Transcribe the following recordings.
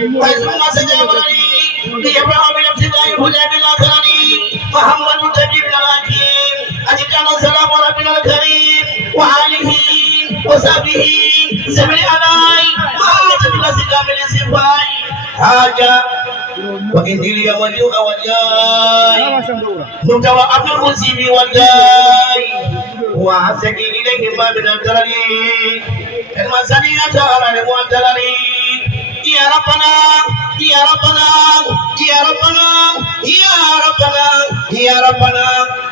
ثم استجاب لي ليبرأ بالابتداء الهدى بالآخرة محمد تجيب الأكيم أجدنا السلام ربنا الكريم وآله وصحبه سمع علي وآتت الأسقام للسفاي حاجة وإني لي وليء والجاي نبتوى عبد المسيب والجاي وعسكي إليه ما من الدرري المسانية على المعدلري يا ربنا يا ربنا يا ربنا يا ربنا يا ربنا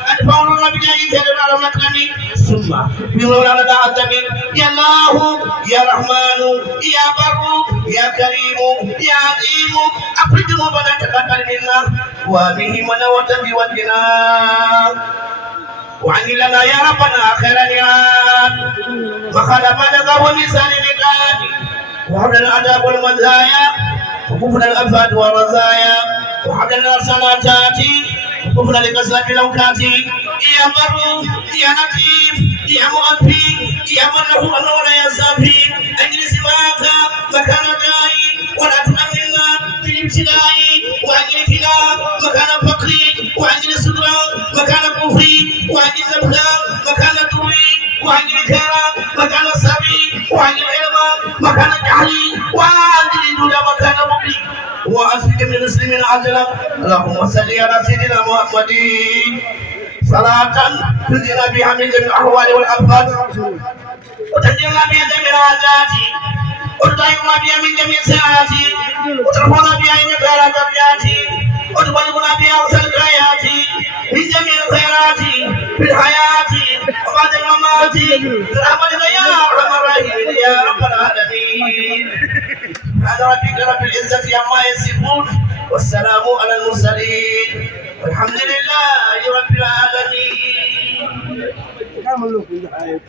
أدفعنا بجاي سيدنا رحمتك ثم بمولانا تعتمد يا الله يا رحمن يا بر يا كريم يا عظيم أخرج ذنوبنا تقبل منا وبه من وتنفي والجنان وعني لنا يا ربنا خير النعم وخلف لك ولسان لقاء وهب لنا الاداب والمزايا وكفنا الافات والرزايا وهب لنا الصلاتات وكفنا لكسرة الاوقات يا بر يا لطيف يا مؤفي يا من له امر ولا يصافي اجلس معك مكان الداعي ولا تؤمنا في الابتلاء واجلسنا مكان فقري واجل الصدر مكان كفري واجل الابخاء مكان الدوي واجل الخير مكان الصبي واجل العلم مكان الجهل واجل الدنيا مكان مبلي واسفك من المسلمين عجلا اللهم صل على سيدنا محمد صلاة تنجينا بها من جميع الاحوال والافات وتنجينا بها جميع الحاجات وتطهرنا بها من جميع السيئات وترفعنا بها انك على درجات وتبلغنا بها اقصى الغايات من جميع الخيرات في الحياة وبعد الممات برحمتك يا ارحم الراحمين يا رب العالمين. سبحان ربك رب العزة عما يصفون والسلام على المرسلين والحمد لله رب العالمين.